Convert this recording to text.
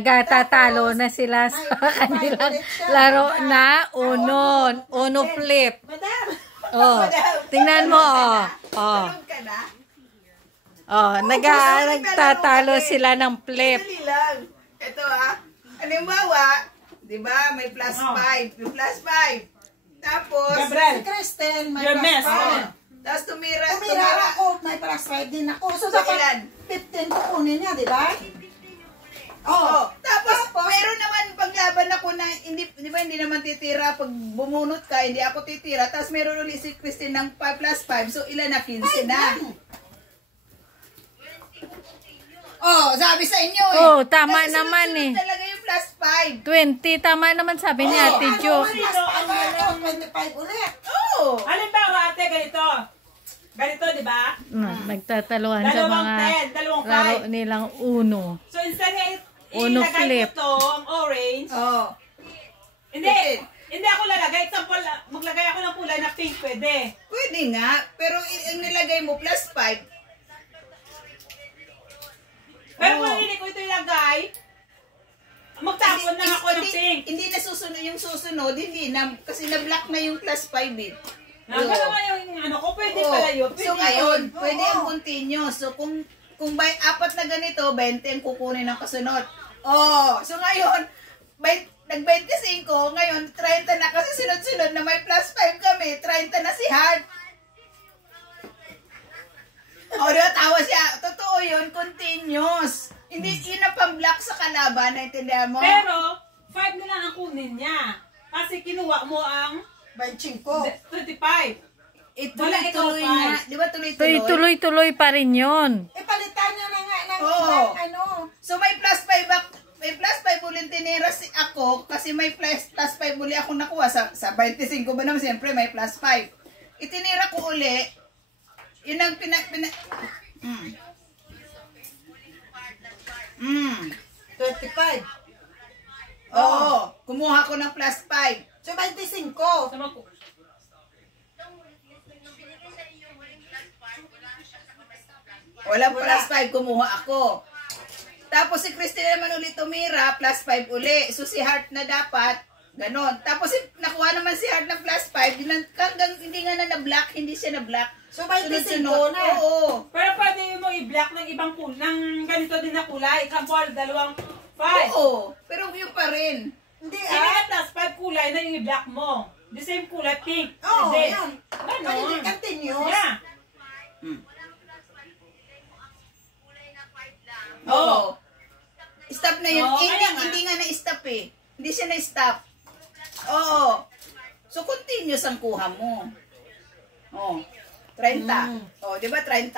Nagtatalo na sila sa kanilang laro na uno flip. Oh, tingnan mo, oh. Oh, nagtatalo sila ng flip. Ito halimbawa, 'di ba, may plus 5, yung plus 5. Tapos Gabriel, si Kristen may your plus mess. 5. Tapos tumira ako, may plus 5 din ako. So, dapat 15 kukunin niya, di ba? Oo. Tapos, meron naman paglaban ako na, hindi naman titira. Pag bumunot ka, hindi ako titira. Tapos meron ulit si Christine ng 5 plus 5. So, ilan na? 15 na. Oh, sabi sa inyo eh. Oh, tama naman eh. Talaga yung plus 5. 20, tama naman sabi ni Ate Jo. 25 ulit. Oo. Halimbawa, ate, ganito. Ganito, di ba? Nagtataluhan sa mga dalawang laro 5. nilang uno. So, instead na Uno ilagay flip. ko to, ang orange. Oo. Hindi ako lalagay. Example, maglagay ako ng kulay na pink, pwede. Pwede nga. Pero ang nilagay mo plus 5. Pero kung hindi ko ito ilagay, magtapon na ako ng pink. Hindi na susunod yung susunod. Hindi na. Kasi na-block na yung plus 5 eh. Nagano nga yung ano ko, pwede pala yun. Pwede So ngayon, yun. pwede ang continuous. So kung by apat na ganito, 20 ang kukunin ng kasunod. Oh, so ngayon, nag-25, ngayon 30 na kasi sunod-sunod na may plus 5 kami, 30 na si Hart. O, diba, tawa siya. Totoo yun, continuous. Hindi, yun ang pang-block sa kalaban, naintindihan mo? Pero, 5 na lang ang kunin niya. Kasi kinuha mo ang 25. 25. Tuloy-tuloy na. Di ba tuloy-tuloy? Tuloy-tuloy pa rin yun. Palitan niya na nga ng ano. So may plus 5 ulit tinira si ako kasi may plus 5 ulit ako nakuha sa 25 ba naman siyempre may plus 5. Itinira ko uli. Yun ang 25. Oo. Kumuha ko ng plus 5. So, 25. Sama ko. Walang plus 5, kumuha ako. Tapos si Christine naman ulit tumira, plus 5 uli. So si Hart na dapat, ganon. Tapos nakuha naman si Hart ng plus 5, hanggang hindi nga na na-block, hindi siya na-block. So, 25 Sunod-sunod. na. Oo. Pero pwede mo i-block ng ibang kulay, ng ganito din na kulay. Example, dalawang 5. Oo. Pero yun pa rin. Hindi Hindi na plus 5 kulay na yung i-block mo. The same kulay, pink. Oo, Pwede. yan. Ganon. Continuous. Yeah. Oo. Stop na yun. Oo, Hindi nga na-stop eh. Hindi siya na-stop. Oo. So, continuous ang kuha mo. Oo. 30. Oo, di ba 30?